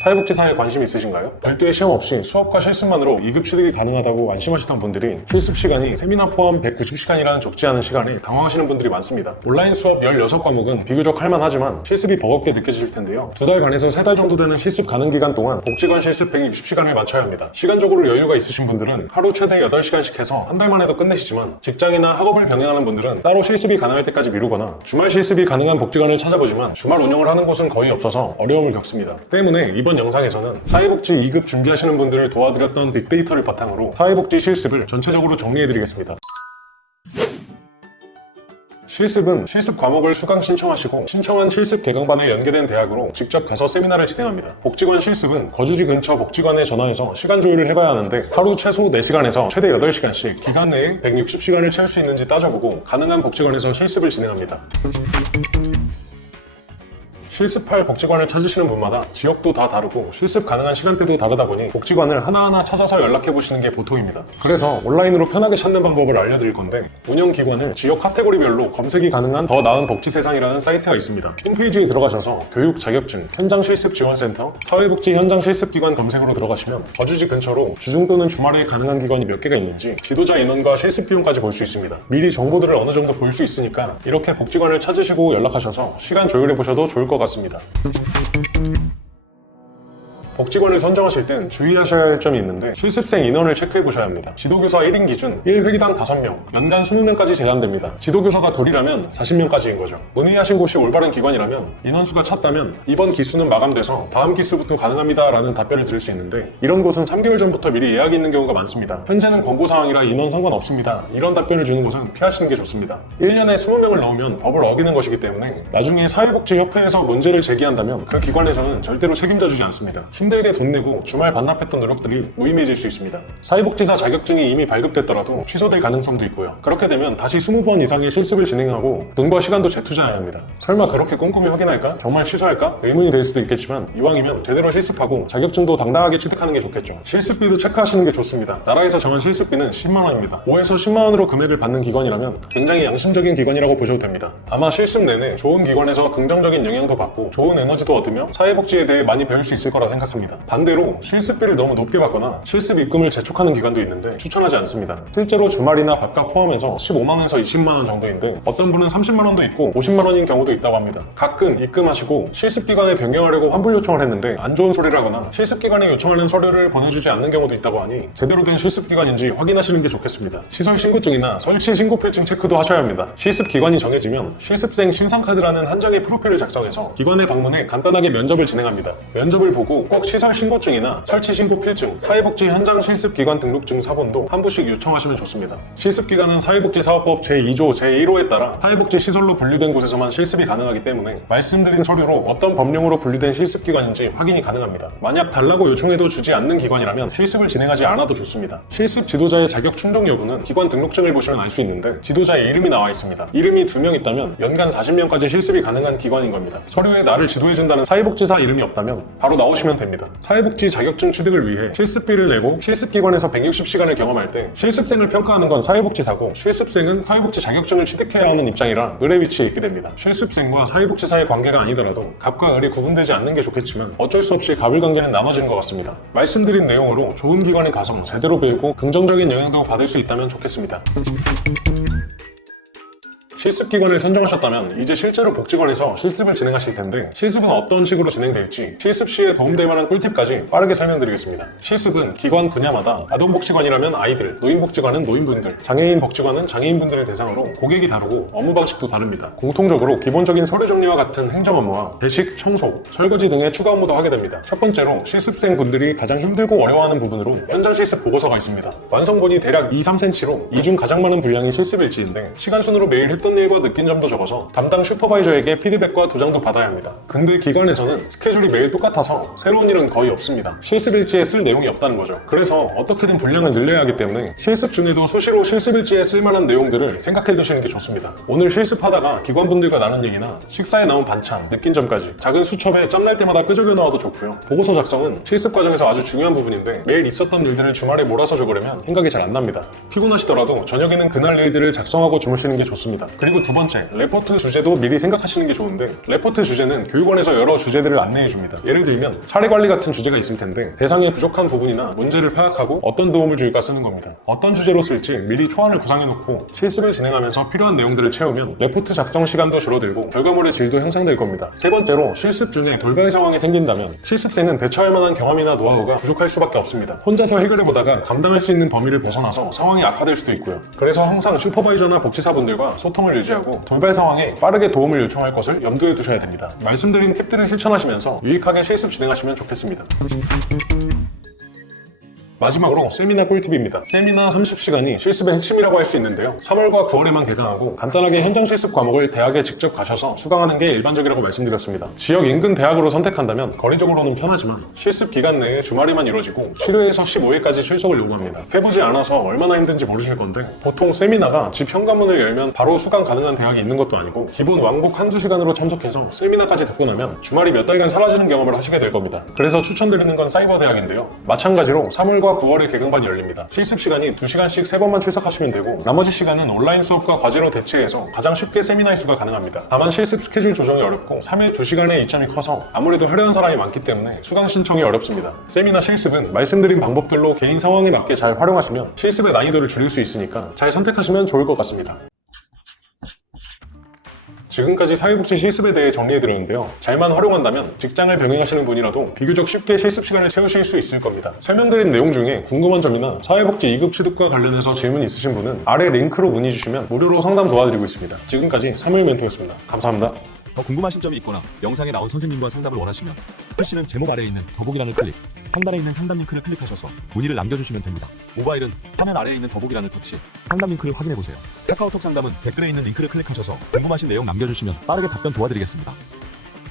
사회복지사에 관심 있으신가요? 별도의 시험 없이 수업과 실습만으로 2급 취득이 가능하다고 안심하시던 분들이 실습 시간이 세미나 포함 190시간이라는 적지 않은 시간에 당황하시는 분들이 많습니다. 온라인 수업 16과목은 비교적 할만하지만 실습이 버겁게 느껴지실 텐데요. 2달 반에서 3달 정도 되는 실습 가능 기간 동안 복지관 실습 160시간을 맞춰야 합니다. 시간적으로 여유가 있으신 분들은 하루 최대 8시간씩 해서 한 달만 해도 끝내시지만 직장이나 학업을 병행하는 분들은 따로 실습이 가능할 때까지 미루거나 주말 실습이 가능한 복지관을 찾아보지만 주말 운영을 하는 곳은 거의 없어서 어려움을 겪습니다. 때문에 이번 영상에서는 사회복지 2급 준비하시는 분들을 도와드렸던 빅데이터를 바탕으로 사회복지 실습을 전체적으로 정리해드리겠습니다. 실습은 실습 과목을 수강 신청하시고 신청한 실습 개강반에 연계된 대학으로 직접 가서 세미나를 진행합니다. 복지관 실습은 거주지 근처 복지관에 전화해서 시간 조율을 해봐야 하는데 하루 최소 4시간에서 최대 8시간씩 기간 내에 160시간을 채울 수 있는지 따져보고 가능한 복지관에서 실습을 진행합니다. 실습할 복지관을 찾으시는 분마다 지역도 다 다르고 실습 가능한 시간대도 다르다 보니 복지관을 하나하나 찾아서 연락해보시는 게 보통입니다. 그래서 온라인으로 편하게 찾는 방법을 알려드릴 건데 운영기관을 지역 카테고리별로 검색이 가능한 더 나은 복지세상이라는 사이트가 있습니다. 홈페이지에 들어가셔서 교육 자격증, 현장 실습 지원센터, 사회복지 현장 실습기관 검색으로 들어가시면 거주지 근처로 주중 또는 주말에 가능한 기관이 몇 개가 있는지 지도자 인원과 실습 비용까지 볼 수 있습니다. 미리 정보들을 어느 정도 볼 수 있으니까 이렇게 복지관을 찾으시고 연락하셔서 시간 조율해보셔도 좋을 것 같습니다. 복지관을 선정하실 땐 주의하셔야 할 점이 있는데 실습생 인원을 체크해보셔야 합니다. 지도교사 1인 기준 1회기당 5명, 연간 20명까지 제한됩니다. 지도교사가 둘이라면 40명까지인 거죠. 문의하신 곳이 올바른 기관이라면 인원수가 찼다면 이번 기수는 마감돼서 다음 기수부터 가능합니다 라는 답변을 드릴 수 있는데 이런 곳은 3개월 전부터 미리 예약이 있는 경우가 많습니다. 현재는 권고사항이라 인원 상관없습니다. 이런 답변을 주는 곳은 피하시는 게 좋습니다. 1년에 20명을 넣으면 법을 어기는 것이기 때문에 나중에 사회복지협회에서 문제를 제기한다면 그 기관에서는 절대로 책임져주지 않습니다. 힘들게 돈 내고 주말 반납했던 노력들이 무의미해질 수 있습니다. 사회복지사 자격증이 이미 발급됐더라도 취소될 가능성도 있고요. 그렇게 되면 다시 20번 이상의 실습을 진행하고 돈과 시간도 재투자해야 합니다. 설마 그렇게 꼼꼼히 확인할까? 정말 취소할까? 의문이 될 수도 있겠지만 이왕이면 제대로 실습하고 자격증도 당당하게 취득하는 게 좋겠죠. 실습비도 체크하시는 게 좋습니다. 나라에서 정한 실습비는 10만원입니다. 5에서 10만원으로 금액을 받는 기관이라면 굉장히 양심적인 기관이라고 보셔도 됩니다. 아마 실습 내내 좋은 기관에서 긍정적인 영향도 받고 좋은 에너지도 얻으며 사회복지에 대해 많이 배울 수 있을 거라 생각합니다. 반대로 실습비를 너무 높게 받거나 실습 입금을 재촉하는 기관도 있는데 추천하지 않습니다. 실제로 주말이나 밥값 포함해서 15만원에서 20만원 정도인데 어떤 분은 30만원도 있고 50만원인 경우도 있다고 합니다. 가끔 입금하시고 실습기관에 변경하려고 환불 요청을 했는데 안 좋은 소리라거나 실습기관에 요청하는 서류를 보내주지 않는 경우도 있다고 하니 제대로 된 실습기관인지 확인하시는 게 좋겠습니다. 시설 신고증이나 설치 신고필증 체크도 하셔야 합니다. 실습기관이 정해지면 실습생 신상카드라는 한 장의 프로필을 작성해서 기관에 방문해 간단하게 면접을 진행합니다. 면접을 보고 꼭 시설 신고증이나 설치 신고 필증, 사회복지 현장 실습기관 등록증 사본도 한 부씩 요청하시면 좋습니다. 실습기관은 사회복지사업법 제2조 제1호에 따라 사회복지 시설로 분류된 곳에서만 실습이 가능하기 때문에 말씀드린 서류로 어떤 법령으로 분류된 실습기관인지 확인이 가능합니다. 만약 달라고 요청해도 주지 않는 기관이라면 실습을 진행하지 않아도 좋습니다. 실습 지도자의 자격 충족 여부는 기관 등록증을 보시면 알 수 있는데 지도자의 이름이 나와 있습니다. 이름이 2명 있다면 연간 40명까지 실습이 가능한 기관인 겁니다. 서류에 나를 지도해준다는 사회복지사 이름이 없다면 바로 나오시면 됩니다. 사회복지 자격증 취득을 위해 실습비를 내고 실습기관에서 160시간을 경험할 때 실습생을 평가하는 건 사회복지사고 실습생은 사회복지 자격증을 취득해야 하는 입장이라 을의 위치에 있게 됩니다. 실습생과 사회복지사의 관계가 아니더라도 갑과 을이 구분되지 않는 게 좋겠지만 어쩔 수 없이 갑을 관계는 나눠지는 것 같습니다. 말씀드린 내용으로 좋은 기관에 가서 제대로 배우고 긍정적인 영향도 받을 수 있다면 좋겠습니다. 실습기관을 선정하셨다면 이제 실제로 복지관에서 실습을 진행하실 텐데 실습은 어떤 식으로 진행될지 실습 시에 도움될 만한 꿀팁까지 빠르게 설명드리겠습니다. 실습은 기관 분야마다 아동복지관이라면 아이들, 노인복지관은 노인분들, 장애인복지관은 장애인분들을 대상으로 고객이 다르고 업무 방식도 다릅니다. 공통적으로 기본적인 서류 정리와 같은 행정 업무와 배식, 청소, 설거지 등의 추가 업무도 하게 됩니다. 첫 번째로 실습생분들이 가장 힘들고 어려워하는 부분으로 현장 실습 보고서가 있습니다. 완성본이 대략 2-3cm로 이 중 가장 많은 분량이 실습일지인데 시간 순으로 매일 했던 일과 느낀 점도 적어서 담당 슈퍼바이저에게 피드백과 도장도 받아야 합니다. 근데 기관에서는 스케줄이 매일 똑같아서 새로운 일은 거의 없습니다. 실습일지에 쓸 내용이 없다는 거죠. 그래서 어떻게든 분량을 늘려야 하기 때문에 실습 중에도 수시로 실습일지에 쓸만한 내용들을 생각해 두시는 게 좋습니다. 오늘 실습하다가 기관분들과 나눈 얘기나 식사에 나온 반찬, 느낀 점까지 작은 수첩에 짬날 때마다 끄적여 넣어도 좋고요. 보고서 작성은 실습 과정에서 아주 중요한 부분인데 매일 있었던 일들을 주말에 몰아서 적으려면 생각이 잘 안 납니다. 피곤하시더라도 저녁에는 그날 일들을 작성하고 주무시는 게 좋습니다. 그리고 두 번째, 레포트 주제도 미리 생각하시는 게 좋은데, 레포트 주제는 교육원에서 여러 주제들을 안내해 줍니다. 예를 들면 사례 관리 같은 주제가 있을 텐데 대상의 부족한 부분이나 문제를 파악하고 어떤 도움을 줄까 쓰는 겁니다. 어떤 주제로 쓸지 미리 초안을 구상해 놓고 실습을 진행하면서 필요한 내용들을 채우면 레포트 작성 시간도 줄어들고 결과물의 질도 향상될 겁니다. 세 번째로, 실습 중에 돌발 상황이 생긴다면 실습생은 대처할 만한 경험이나 노하우가 부족할 수밖에 없습니다. 혼자서 해결해보다가 감당할 수 있는 범위를 벗어나서 상황이 악화될 수도 있고요. 그래서 항상 슈퍼바이저나 복지사분들과 소통을 유지하고 돌발 상황에 빠르게 도움을 요청할 것을 염두에 두셔야 됩니다. 말씀드린 팁들을 실천하시면서 유익하게 실습 진행하시면 좋겠습니다. 마지막으로 세미나 꿀팁입니다. 세미나 30시간이 실습의 핵심이라고 할 수 있는데요. 3월과 9월에만 개강하고 간단하게 현장 실습 과목을 대학에 직접 가셔서 수강하는 게 일반적이라고 말씀드렸습니다. 지역 인근 대학으로 선택한다면 거리적으로는 편하지만 실습 기간 내에 주말에만 이루어지고 7회에서 15회까지 출석을 요구합니다. 해보지 않아서 얼마나 힘든지 모르실 건데, 보통 세미나가 집 현관문을 열면 바로 수강 가능한 대학이 있는 것도 아니고 기본 왕복 한두 시간으로 참석해서 세미나까지 듣고 나면 주말이 몇 달간 사라지는 경험을 하시게 될 겁니다. 그래서 추천드리는 건 사이버 대학인데요. 마찬가지로 3월과 9월에 개강반이 열립니다. 실습 시간이 2시간씩 3번만 출석하시면 되고 나머지 시간은 온라인 수업과 과제로 대체해서 가장 쉽게 세미나 이수가 가능합니다. 다만 실습 스케줄 조정이 어렵고 3일 2시간의 이점이 커서 아무래도 화려한 사람이 많기 때문에 수강 신청이 어렵습니다. 세미나 실습은 말씀드린 방법들로 개인 상황에 맞게 잘 활용하시면 실습의 난이도를 줄일 수 있으니까 잘 선택하시면 좋을 것 같습니다. 지금까지 사회복지 실습에 대해 정리해드렸는데요. 잘만 활용한다면 직장을 병행하시는 분이라도 비교적 쉽게 실습 시간을 채우실 수 있을 겁니다. 설명드린 내용 중에 궁금한 점이나 사회복지 2급 취득과 관련해서 질문 있으신 분은 아래 링크로 문의 주시면 무료로 상담 도와드리고 있습니다. 지금까지 사무엘 멘토였습니다. 감사합니다. 더 궁금하신 점이 있거나 영상에 나온 선생님과 상담을 원하시면 PC는 제목 아래에 있는 더보기란을 클릭, 상단에 있는 상담 링크를 클릭하셔서 문의를 남겨주시면 됩니다. 모바일은 화면 아래에 있는 더보기란을 터치, 상담 링크를 확인해보세요. 카카오톡 상담은 댓글에 있는 링크를 클릭하셔서 궁금하신 내용 남겨주시면 빠르게 답변 도와드리겠습니다.